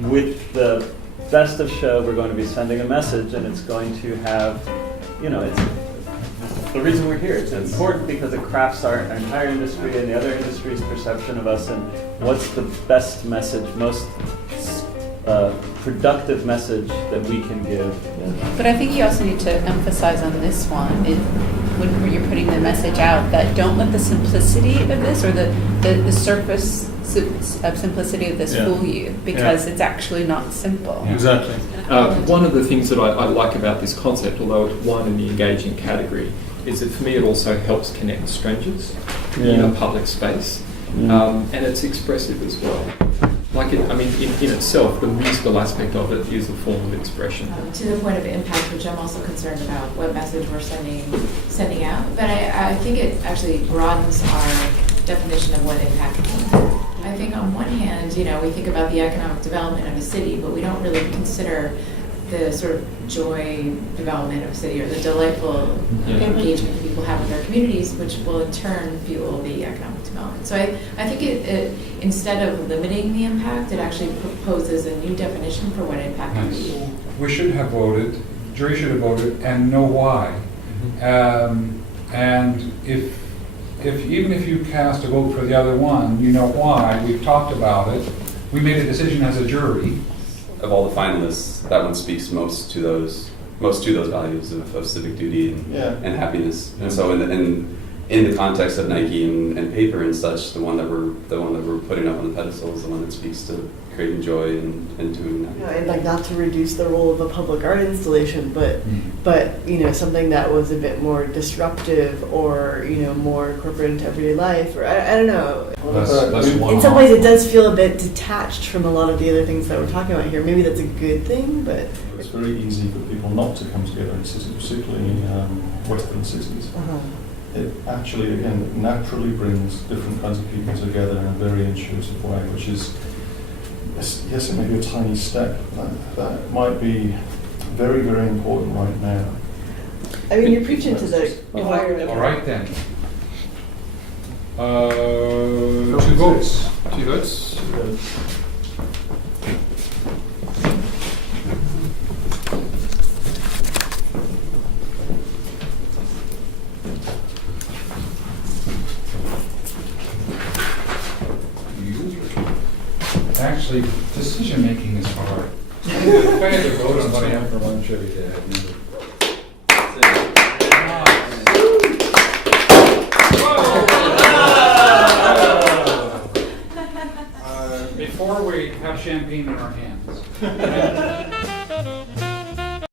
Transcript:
with the best of show, we're going to be sending a message, and it's going to have, it's the reason we're here. It's important because it crafts our entire industry and the other industry's perception of us, and what's the best message, most productive message that we can give. But I think you also need to emphasize on this one, when you're putting the message out, that don't let the simplicity of this, or the surface of simplicity of this fool you, because it's actually not simple. Exactly. One of the things that I like about this concept, although it's one in the engaging category, is that for me it also helps connect strangers in a public space, and it's expressive as well. In itself, the musical aspect of it is a form of expression. To the point of impact, which I'm also concerned about what message we're sending out, but I think it actually broadens our definition of what impact means. I think on one hand, we think about the economic development of a city, but we don't really consider the sort of joy development of a city, or the delightful engagement that people have with their communities, which will in turn fuel the economic development. So I think it instead of limiting the impact, it actually proposes a new definition for what impact can be. We should have voted, jury should have voted, and know why. And if even if you cast a vote for the other one, you know why. We've talked about it. We made a decision as a jury. Of all the finalists, that one speaks most to those values of civic duty and happiness. And so in the context of Nike and paper and such, the one that we're putting up on the pedestal is the one that speaks to creating joy and doing that. And not to reduce the role of a public art installation, but something that was a bit more disruptive, or more incorporated into everyday life, or I don't know. In some ways, it does feel a bit detached from a lot of the other things that we're talking about here. Maybe that's a good thing, but it's very easy for people not to come together in cities, particularly in Western cities. It actually, again, naturally brings different kinds of people together in a very intuitive way, which is, yes, it may be a tiny step, but that might be very, very important right now. I mean, you're preaching to the environment. All right then. 2 votes. 2 votes. Actually, decision making is hard. If I had to vote on what I have for lunch every day, I'd never. Before we have champagne in our hands.